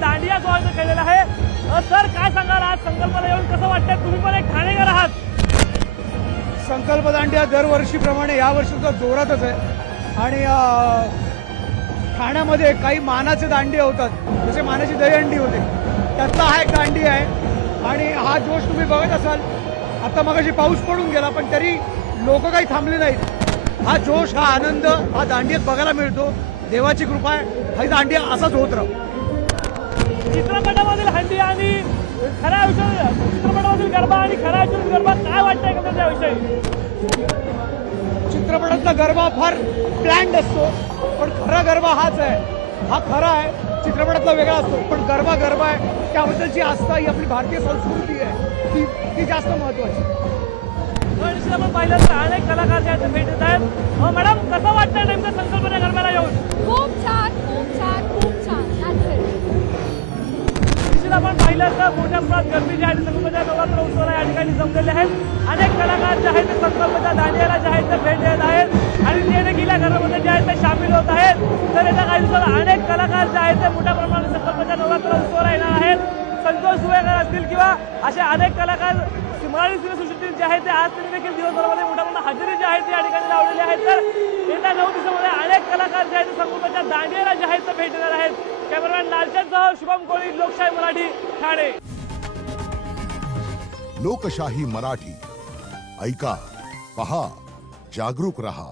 दांडिया जो आहे खेळलेला आहे। सर काय सांगाल आज संकल्पाला येऊन कसं वाटतंय? तुम्ही पण एक ठाणेकर आहात। संकल्प दांडिया दरवर्षीप्रमाणे यावर्षीचा जोरातच आहे आणि ठाण्यामध्ये काही मानाचे दांडिया होतात, जसे मानाची दहीहंडी होते, त्यातला हा एक दांडी आहे आणि हा जोश तुम्ही बघत असाल। आता मगाशी पाऊस पडून गेला पण तरी लोक काही थांबले नाहीत। हा जोश, हा आनंद हा दांडियात बघायला मिळतो। देवाची कृपा आहे, हा दांडिया असाच होत राहू। चित्रपटामधील हंडी आणि खऱ्या आयुष्यात, चित्रपटामधील गरबा आणि खऱ्या आयुष्यातील गरबा काय वाटतंय का त्याविषयी? चित्रपटातला गरबा फार प्लॅन्ड असतो पण खरा गरबा हाच आहे, हा खरा आहे। चित्रपटातला वेगळा असतो पण गरबा गरबा आहे, त्याबद्दलची आस्था ही आपली भारतीय संस्कृती आहे, ती जास्त महत्वाची। आपण पाहिलं तर अनेक कलाकार जे आहेत भेट देत आहेत। मॅडम कसं वाटतंय नेमकं संकल्पना गरबाला येऊन? खूप छान, खूप छान, खूप छान। आपण पाहिलं तर मोठ्या प्रमाणात गर्दी जी आहे संकल्पच्या नवरात्र उत्सवाला या ठिकाणी जमलेले आहेत। अनेक कलाकार जे आहेत ते संकल्पच्या दांडियाला जे आहेत ते भेट देत आहेत आणि ते देखील या गरबामध्ये जे आहेत ते सामील होत आहेत। तर येत्या काही दिवसात अनेक कलाकार जे आहेत ते मोठ्या प्रमाणात संकल्पच्या नवरात्र उत्सवाला येणार आहेत। संतोष सुवेकर असतील किंवा असे अनेक कलाकार मराठी सिनेसृष्टीतील जे आहेत ते आज त्यांनी देखील दिवसभरामध्ये मोठ्या प्रमाणात हजेरी जी आहे ती या ठिकाणी लावलेली आहे। तर येत्या 9 दिवसामध्ये अनेक कलाकार जे आहेत संकल्पच्या दांडियाला जे आहेत ते भेट देणार आहेत। कॅमेरामॅन लालचंदसह शुभम कोळी, लोकशाही मराठी, ठाणे। लोकशाही मराठी, ऐका, पहा, जागरूक रहा।